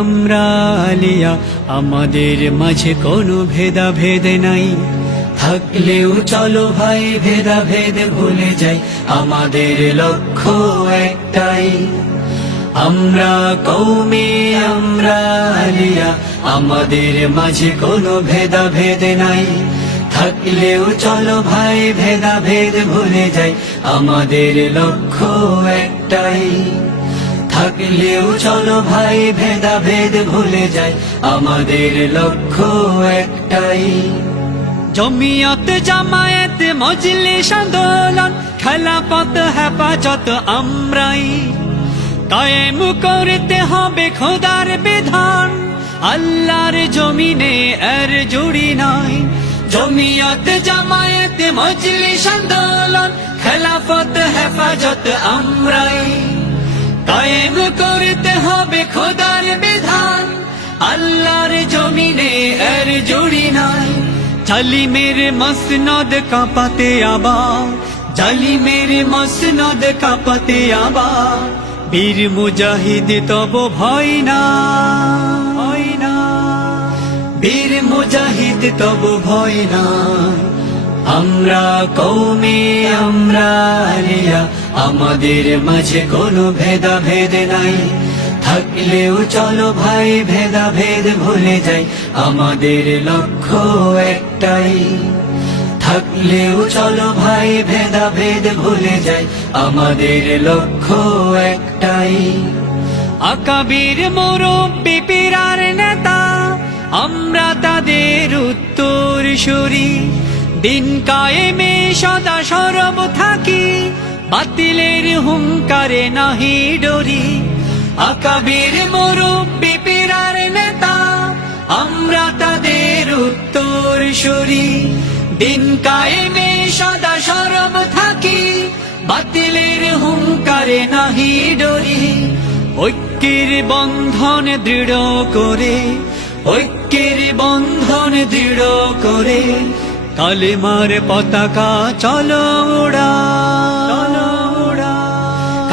আমরা আলিয়া, আমাদের মাঝে কোনো ভেদাভেদ নাই। থাকলেও চলো ভাই ভেদাভেদ ভুলে যাই, আমাদের লক্ষ্য একটাই। আমরা কওমে আমরা আলিয়া, আমাদের মাঝে কোনো ভেদাভেদ নাই। থাকলেও চলো ভাই ভেদাভেদ ভুলে যাই, আমাদের লক্ষ্য একটাই। থাকলেও চলো ভাই ভেদাভেদ ভুলে যাই, আমাদের লক্ষ্য একটাই। জমিয়ত জামায়াত মজলিস আন্দোলন খেলাফত হেফাজত আমরাই। কায়েম করতে হবে খোদার বিধান, আল্লাহর জমিনে এর জুড়ি নাই। জমিয়ত জামায়াত মজলিস আন্দোলন খেলাফত হেফাজত আমরাই। কায়েম করতে হবে খোদার বিধান, আল্লাহর জমিনে এর জুড়ি নাই। জালিমের মসনদ কাঁপাতে আবার, জালিমের মসনদ কাঁপাতে আবার। বীর মুজাহিদ তব ভয় না, ভয় না। বীর মুজাহিদ তব ভয় না। আমরা কওমে আমরা আলিয়া, আমাদের মাঝে কোনো ভেদাভেদ নাই। থাকলেও চলো ভাই ভেদাভেদ ভুলে যাই, আমাদের লক্ষ্য একটাই। থাকলেও চলো ভাই ভেদাভেদ ভুলে যাই, আমাদের লক্ষ্য একটাই। আকাবির মুরব্বি পীরার নেতা, আমরা তাদের উত্তরসূরি। দিন কায়েমে সদা সরব থাকি, বাতিলের হুঙ্কারে নাহি ডরি। আকাবির মুরব্বি পীরার নেতা, আমরা তাদের উত্তরসূরি। দিন কায়েমে সদা সরব থাকি, বাতিলের হুঙ্কারে নাহি ডরি। ঐক্যের বন্ধন দৃঢ় করে, ঐক্যের বন্ধন দৃঢ় করে। কালেমার পতাকা চলো উড়া, চলো উড়া।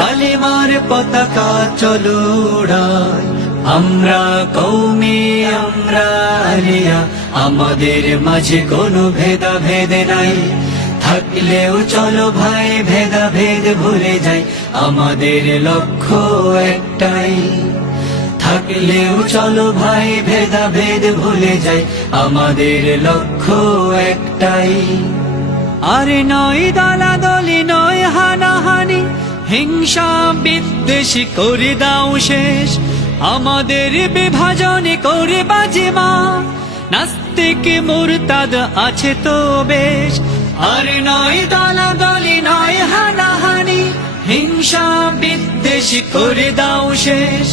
কালেমার পতাকা চলো উড়াই। আমরা কওমে আমরা আলিয়া, আমাদের মাঝে কোনো ভেদাভেদ নাই। থাকলেও চলো ভাই ভেদাভেদ ভুলে যাই, আমাদের লক্ষ্য একটাই। থাকলেও চলো ভাই ভেদাভেদ ভুলে যাই, আমাদের লক্ষ্য একটাই। আর নয় দালাদলি নয় হানাহানি, হিংসা বিদ্বেষ করে দাও শেষ। আমাদের বিভাজনে করে বাজিমা, নাস্তিক মুরতাদ আছে তো বেশ। আর নয় দালাদলি নয় হানাহানি, হিংসা বিদ্বেষ করে দাও শেষ।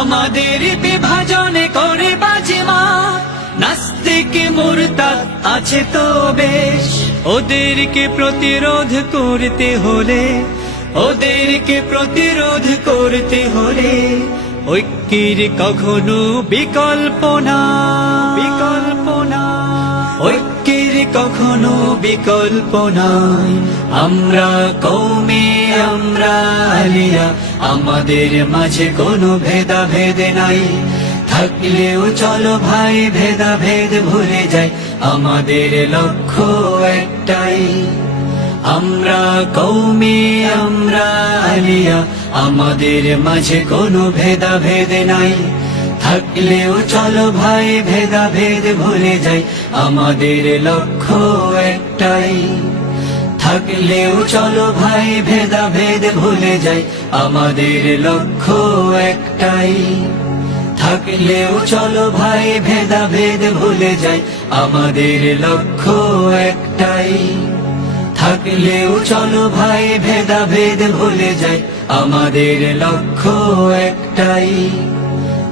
আমাদের বিভাজনে করে বাজিমা, নাস্তিক মুরতাদ আছে তো বেশ। ওদেরকে প্রতিরোধ করতে হলে, ওদেরকে প্রতিরোধ করতে হলে ঐক্যের কখনো বিকল্প না, বিকল্প না। ঐক্যের কখনো বিকল্প নাই। আমরা কওমে আমরা আলিয়া, আমাদের মাঝে কোনো ভেদাভেদ নাই। থাকলেও চলো ভাই ভেদাভেদ ভুলে যাই, আমাদের লক্ষ্য একটাই। আমরা কওমে আমরা আলিয়া, আমাদের মাঝে কোনো ভেদাভেদ নাই। থাকলেও চলো ভাই ভেদাভেদ ভুলে যাই, আমাদের লক্ষ্য একটাই। থাকলেও চলো ভাই ভেদাভেদ ভুলে যাই, আমাদের লক্ষ্য একটাই। থাকলেও চলো ভাই ভেদাভেদ ভুলে যাই, আমাদের লক্ষ্য একটাই। থাকলেও চলো ভাই ভেদাভেদ ভুলে যাই, আমাদের লক্ষ্য একটাই।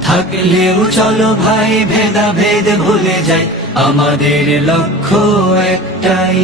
থাকলেও চলো ভাই ভেদাভেদ ভুলে যাই, আমাদের লক্ষ্য একটাই।